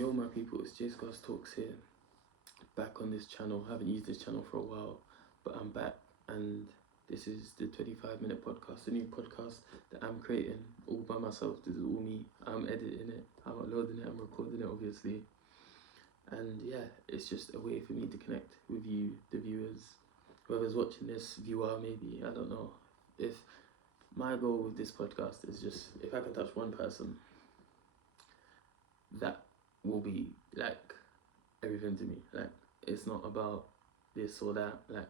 Yo my people, it's JscarzTalkz here, back on this channel. Haven't used this channel for a while, but I'm back, and this is the 25-minute podcast, a new podcast that I'm creating all by myself. This is all me. I'm editing it, I'm uploading it, I'm recording it obviously, and yeah, it's just a way for me to connect with you, the viewers, whoever's watching this, viewer maybe, I don't know. If my goal with this podcast is just, if I can touch one person, that will be like everything to me. Like, it's not about this or that. Like,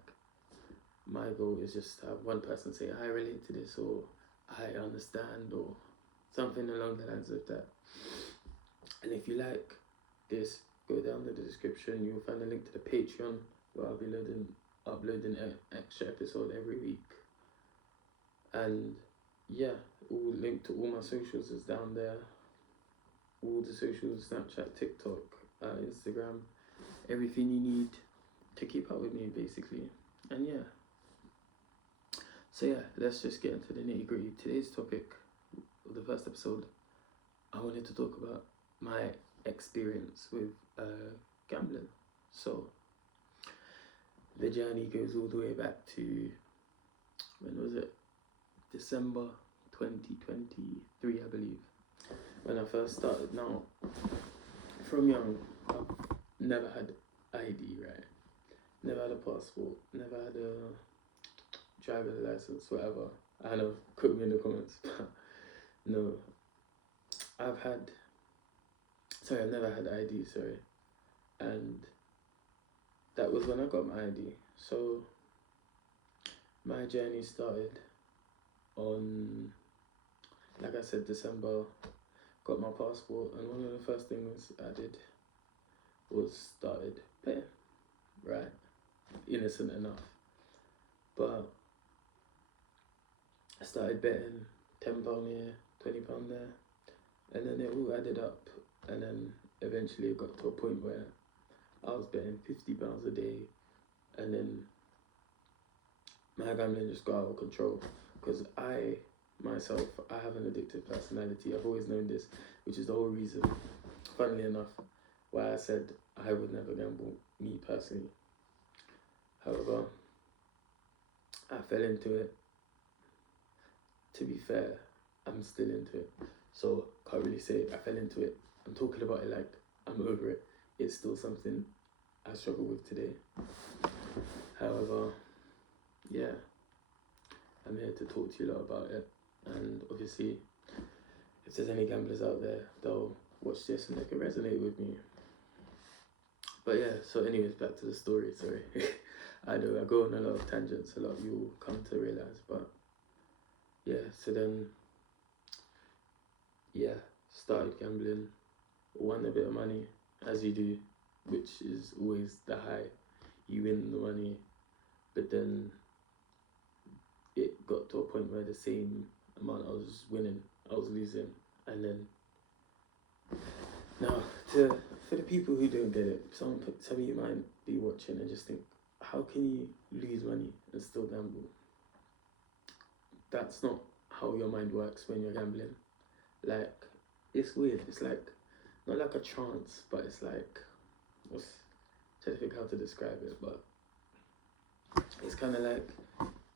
my goal is just to have one person say, I relate to this, or I understand, or something along the lines of that. And if you like this, go down to the description. You'll find a link to the Patreon, where I'll be uploading an extra episode every week. And yeah, all link to all my socials is down there. All the socials: Snapchat, TikTok, Instagram, everything you need to keep up with me basically. And yeah, so yeah, let's just get into the nitty gritty. Today's topic of the first episode, I wanted to talk about my experience with gambling. So the journey goes all the way back to, when was it? December 2023, I believe, when I first started. Now, from young, I've never had ID, right? Never had a passport, never had a driver's license, whatever. I know, quote me in the comments, but no. I've never had ID, sorry. And that was when I got my ID. So my journey started on, like I said, December. Got my passport, and one of the first things I did was started betting, right? Innocent enough. But I started betting £10 here, £20 there, and then it all added up, and then eventually it got to a point where I was betting £50 a day, and then my gambling just got out of control, because I have an addictive personality. I've always known this, which is the whole reason, funnily enough, why I said I would never gamble, me personally. However, I fell into it. To be fair, I'm still into it, so can't really say I fell into it. I'm talking about it like I'm over it. It's still something I struggle with today. However, yeah, I'm here to talk to you a lot about it. And obviously, if there's any gamblers out there, they'll watch this and they can resonate with me. But yeah, so anyways, back to the story, sorry. I know I go on a lot of tangents, a lot you'll come to realise, but yeah, so then, yeah, started gambling, won a bit of money, as you do, which is always the high. You win the money, but then it got to a point where the same amount I was winning, I was losing. And then, now, for the people who don't get it, some of you might be watching and just think, how can you lose money and still gamble? That's not how your mind works when you're gambling. Like, it's weird. It's like, not like a trance, but it's like, I'm trying to think how to describe it, but it's kind of like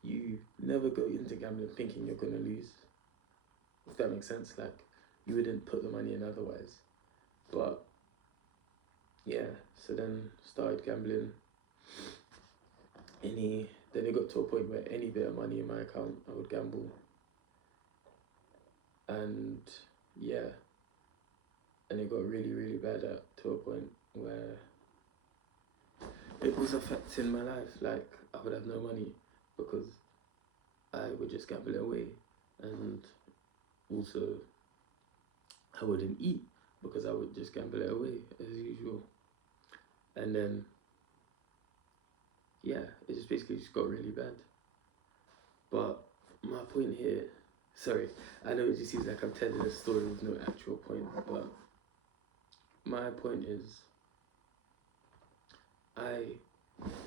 you never go into gambling thinking you're gonna lose, if that makes sense. Like, you wouldn't put the money in otherwise. But yeah, so then started gambling. Then it got to a point where any bit of money in my account, I would gamble. And yeah, and it got really, really bad to a point where it was affecting my life. Like, I would have no money because I would just gamble it away, and also I wouldn't eat because I would just gamble it away as usual. And then yeah, it just basically just got really bad. But my point here, sorry, I know it just seems like I'm telling a story with no actual point, but my point is,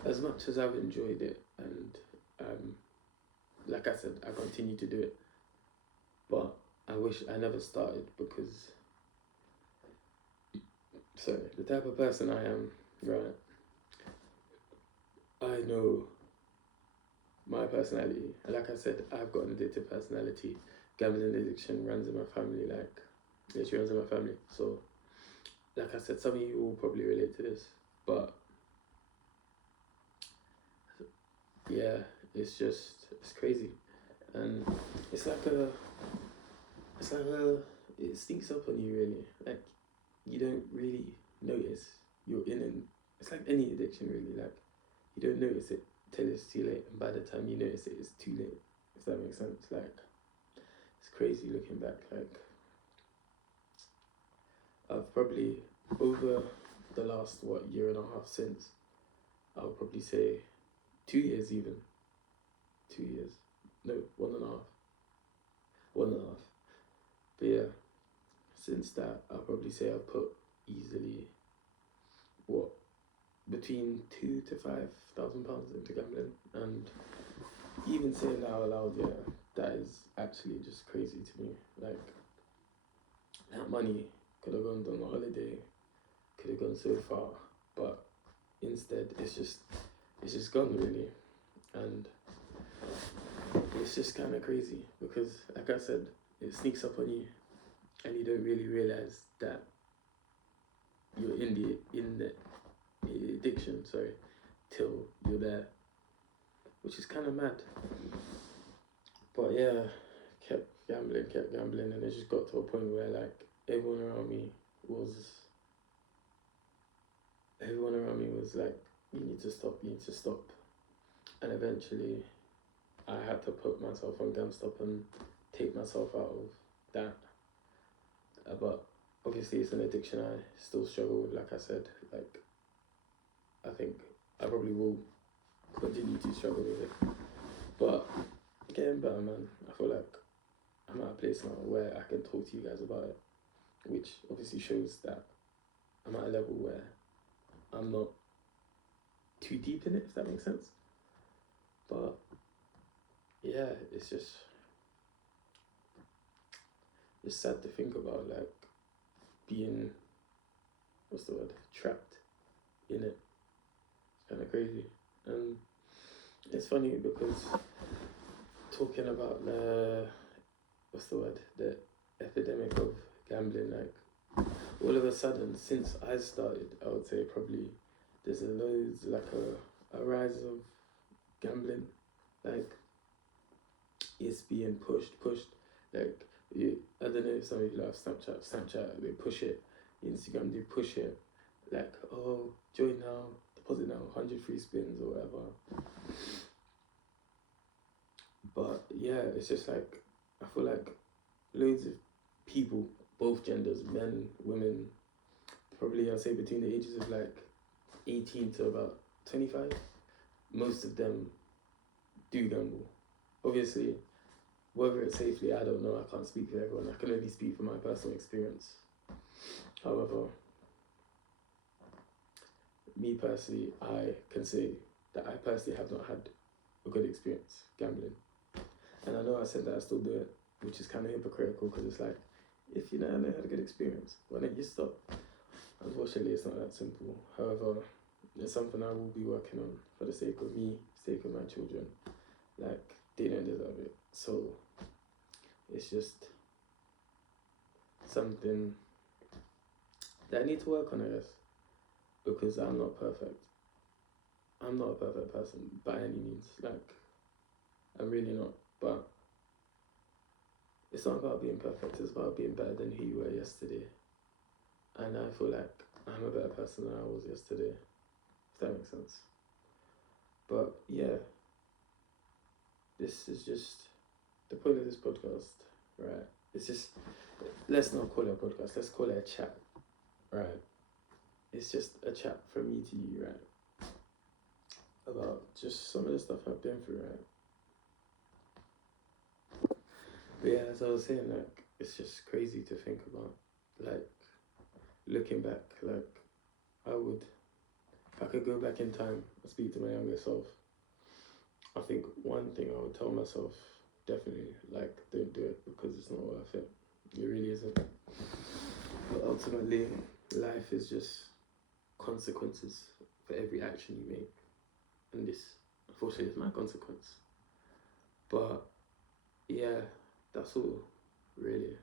as much as I've enjoyed it, and like I said, I continue to do it, but I wish I never started, because So the type of person I am, right? I know my personality, and like I said, I've got an addictive personality. Gambling addiction runs in my family, like literally runs in my family. So, like I said, some of you will probably relate to this, but yeah, it's crazy, and it's like a, it's like a, it sneaks up on you really. Like you don't really notice you're in it. It's like any addiction really. Like you don't notice it till it's too late, and by the time you notice it, it's too late. If that makes sense. Like it's crazy looking back. Like I've probably over the last year and a half since, I'll probably say 2 years even. 2 years. No, 1.5. 1.5. But yeah, since that I'll probably say I've put easily what between £2,000 to £5,000 into gambling, and even saying that out loud, yeah, that is actually just crazy to me. Like that money could have gone on a holiday, could have gone so far, but instead it's just gone really, and it's just kind of crazy because, like I said, it sneaks up on you, and you don't really realize that you're in the addiction. Sorry, till you're there, which is kind of mad. But yeah, kept gambling, and it just got to a point where like everyone around me was like, you need to stop, and eventually I had to put myself on GameStop and take myself out of that. But obviously it's an addiction I still struggle with, like I said. Like I think I probably will continue to struggle with it, but getting better, man. I feel like I'm at a place now where I can talk to you guys about it, which obviously shows that I'm at a level where I'm not too deep in it, if that makes sense. But yeah, it's just sad to think about, like being, what's the word, trapped in it. It's kind of crazy, and it's funny because talking about the, what's the word, the epidemic of gambling, like all of a sudden since I started, I would say probably there's loads, like a rise of gambling. Like it's being pushed. Like I don't know if some of you have Snapchat they push it. Instagram they push it. Like, oh, join now, deposit now, 100 free spins or whatever. But yeah, it's just like I feel like loads of people, both genders, men, women, probably I'd say between the ages of like 18 to about 25, most of them do gamble. Obviously, whether it's safely, I don't know. I can't speak for everyone. I can only speak from my personal experience. However, me personally, I can say that I personally have not had a good experience gambling. And I know I said that I still do it, which is kind of hypocritical because it's like, if you never had a good experience, why don't you stop? Unfortunately, it's not that simple. However, it's something I will be working on for the sake of me, sake of my children. Like, they don't deserve it. So, it's just something that I need to work on, I guess, because I'm not perfect. I'm not a perfect person by any means. Like, I'm really not. But it's not about being perfect. It's about being better than who you were yesterday. And I feel like I'm a better person than I was yesterday, if that makes sense. But yeah, this is just the point of this podcast, right? It's just, let's not call it a podcast, let's call it a chat, right? It's just a chat from me to you, right? About just some of the stuff I've been through, right? But yeah, as I was saying, like, it's just crazy to think about. Like, looking back, like, if I could go back in time and speak to my younger self, I think one thing I would tell myself, definitely, like, don't do it because it's not worth it. It really isn't. But ultimately, life is just consequences for every action you make, and this, unfortunately, is my consequence. But yeah, that's all, really.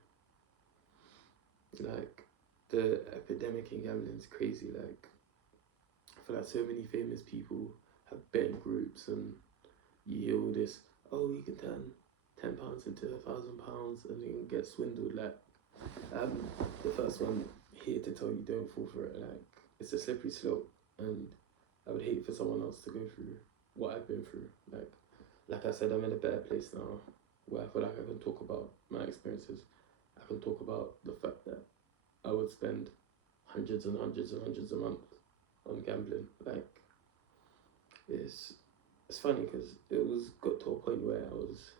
Like, the epidemic in gambling is crazy. Like, I feel like so many famous people have betting groups, and you hear all this, oh, you can turn £10 into £1,000 and you can get swindled. Like, I'm the first one here to tell you don't fall for it. Like, it's a slippery slope, and I would hate for someone else to go through what I've been through. Like I said, I'm in a better place now where I feel like I can talk about my experiences. I can talk about the fact that I would spend hundreds and hundreds and hundreds a month on gambling. Like, it's funny because it was got to a point where I was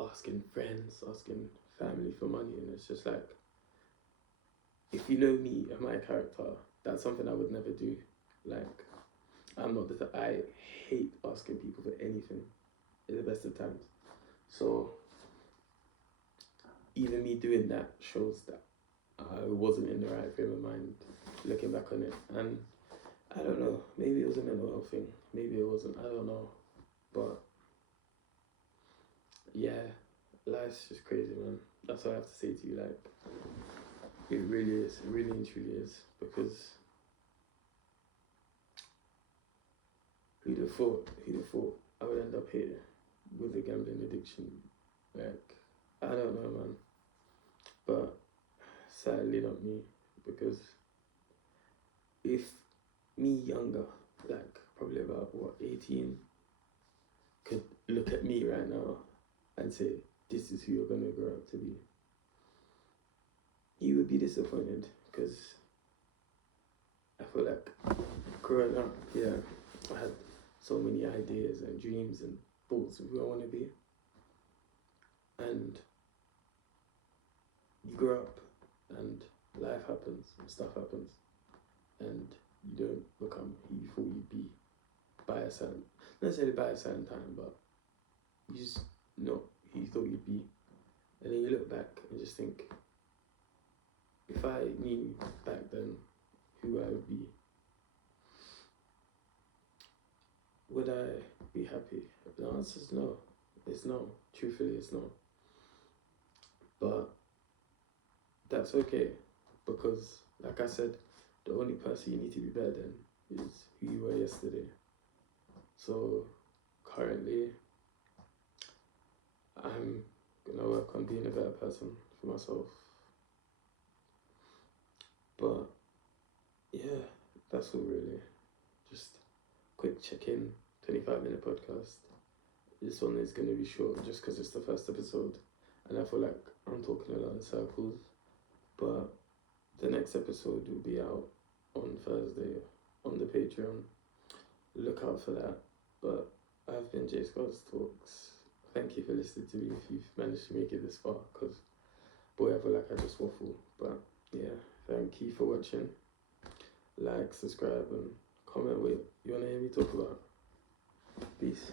asking friends, asking family for money, and it's just like, if you know me and my character, that's something I would never do. Like, I'm not I hate asking people for anything at the best of times. So even me doing that shows that I wasn't in the right frame of mind looking back on it. And I don't know, maybe it was a mental health thing, maybe it wasn't, I don't know. But yeah, life's just crazy, man. That's what I have to say to you. Like, it really is, it really and truly is. Because who'd have thought I would end up here with a gambling addiction? Like, I don't know, man. But sadly not me, because if me younger, like probably about 18, could look at me right now and say, this is who you're gonna grow up to be, you would be disappointed. Because I feel like growing up, yeah, I had so many ideas and dreams and thoughts of who I want to be. And you grow up and life happens and stuff happens, and you don't become who you thought you'd be by a certain, not necessarily by a certain time, but you just not who you thought you'd be. And then you look back and just think, if I knew back then who I would I be happy? The answer is no. It's no. Truthfully, it's no. But that's okay, because like I said, the only person you need to be better than is who you were yesterday. So currently, I'm gonna work on being a better person for myself. But yeah, that's all really. Just quick check-in, 25-minute podcast. This one is gonna be short just because it's the first episode, and I feel like I'm talking a lot in circles. But the next episode will be out on Thursday on the Patreon. Look out for that. But I've been JscarzTalkz. Thank you for listening to me if you've managed to make it this far, because boy, I feel like I just waffle. But yeah, thank you for watching. Like, subscribe, and comment what you want to hear me talk about. Peace.